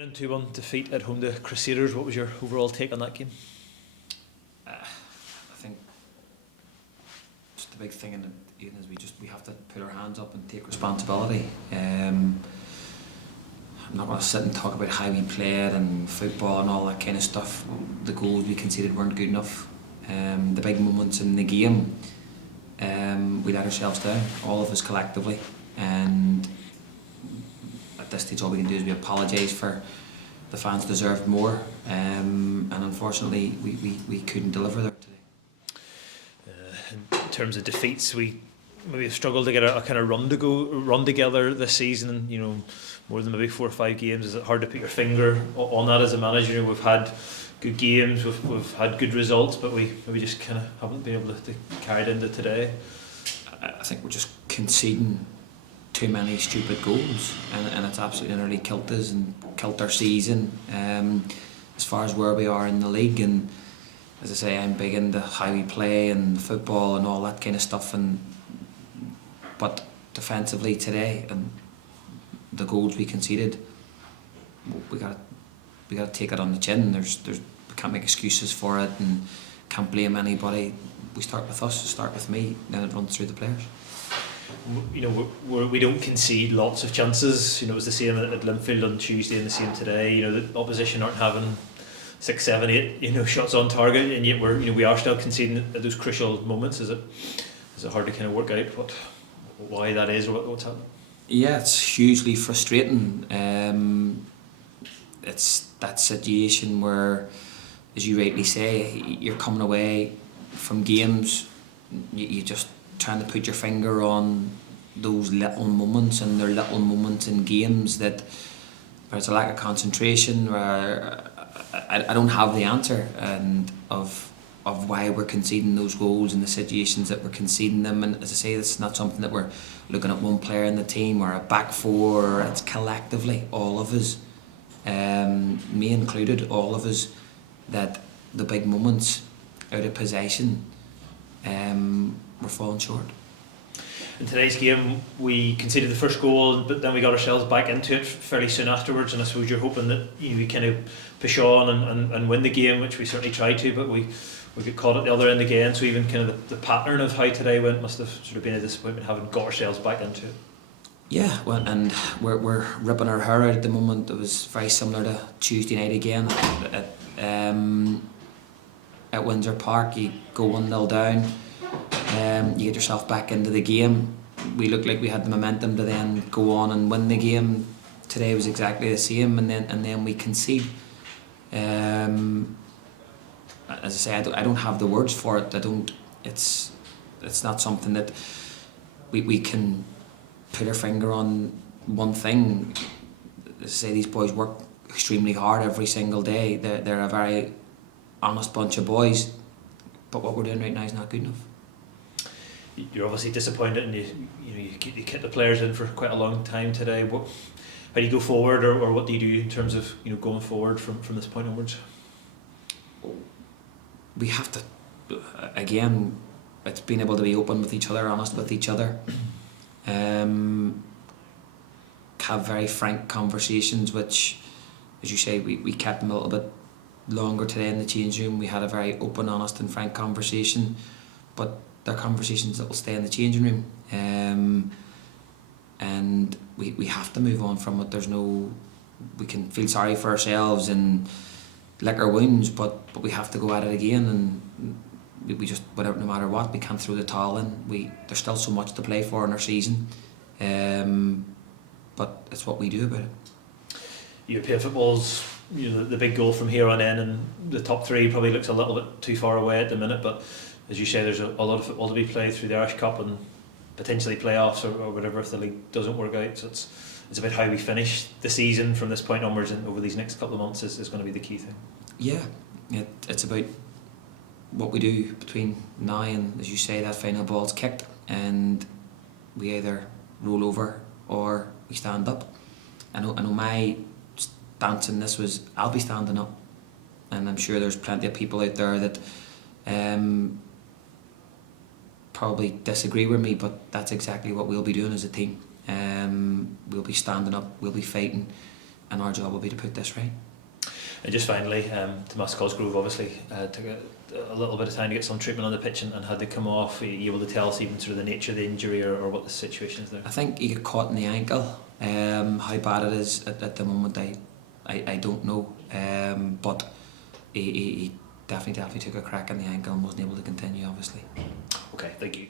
An 2-1 defeat at home to Crusaders. What was your overall take on that game? I think just the big thing in it is we have to put our hands up and take responsibility. I'm not going to sit and talk about how we played and football and all that kind of stuff. The goals we conceded weren't good enough. The big moments in the game, we let ourselves down, all of us collectively, and at this stage all we can do is we apologise for the fans deserved more, and unfortunately we couldn't deliver there today. In terms of defeats, we maybe have struggled to get a kind of run together this season, and more than maybe 4 or 5 games. Is it hard to put your finger on that as a manager? We've had good games, we've had good results, but we just kind of haven't been able to carry it into today. I think we're just conceding too many stupid goals, and it's absolutely nearly killed us and killed our season as far as where we are in the league. And as I say, I'm big into how we play and football and all that kind of stuff, but defensively today and the goals we conceded, we got to take it on the chin. We can't make excuses for it and can't blame anybody. We start with us, start with me, then it runs through the players. We don't concede lots of chances. It was the same at Linfield on Tuesday and the same today. The opposition aren't having 6, 7, 8 shots on target, and yet we are still conceding at those crucial moments. Is it hard to kind of work out why that is, or what's happening? Yeah, it's hugely frustrating. It's that situation where, as you rightly say, you're coming away from games, you just trying to put your finger on those little moments, and they're little moments in games that there's a lack of concentration, where I don't have the answer and of why we're conceding those goals and the situations that we're conceding them. And as I say, it's not something that we're looking at one player in the team or a back four, or it's collectively all of us, me included, all of us, that the big moments out of possession, we're falling short. In today's game, we conceded the first goal, but then we got ourselves back into it fairly soon afterwards, and I suppose you're hoping that we kind of push on and win the game, which we certainly tried to, but we get caught at the other end again. So even kind of the pattern of how today went must have sort of been a disappointment, having got ourselves back into it. Yeah, well, and we're ripping our hair out at the moment. It was very similar to Tuesday night again at Inver Park. You go 1-0 down, you get yourself back into the game. We looked like we had the momentum to then go on and win the game. Today was exactly the same, and then we concede. As I say, I don't have the words for it. It's not something that we can put our finger on one thing. As I say, these boys work extremely hard every single day. They're a very honest bunch of boys, but what we're doing right now is not good enough. You're obviously disappointed, and you kept the players in for quite a long time today. How do you go forward, or what do you do in terms of going forward from this point onwards? We have to, again, it's being able to be open with each other, honest with each other, have very frank conversations, which, as you say, we kept them a little bit longer today in the change room. We had a very open, honest and frank conversation, but they're conversations that will stay in the changing room, and we have to move on from it. We can feel sorry for ourselves and lick our wounds, but we have to go at it again, and we just, whatever, no matter what, we can't throw the towel in. There's still so much to play for in our season, but it's what we do about it. European football's the big goal from here on in, and the top 3 probably looks a little bit too far away at the minute, but as you say, there's a lot of football to be played through the Irish Cup and potentially playoffs or whatever if the league doesn't work out. So it's about how we finish the season from this point onwards, and over these next couple of months is going to be the key thing. Yeah, it's about what we do between now and, as you say, that final ball's kicked, and we either roll over or we stand up. I know my stance in this was, I'll be standing up, and I'm sure there's plenty of people out there that probably disagree with me, but that's exactly what we'll be doing as a team. We'll be standing up, we'll be fighting, and our job will be to put this right. And just finally, Tomas Cosgrove obviously took a little bit of time to get some treatment on the pitch and had to come off. Are you able to tell us even sort of the nature of the injury or what the situation is there? I think he got caught in the ankle. How bad it is at the moment, I don't know. But he definitely took a crack in the ankle and wasn't able to continue, obviously. Okay, thank you.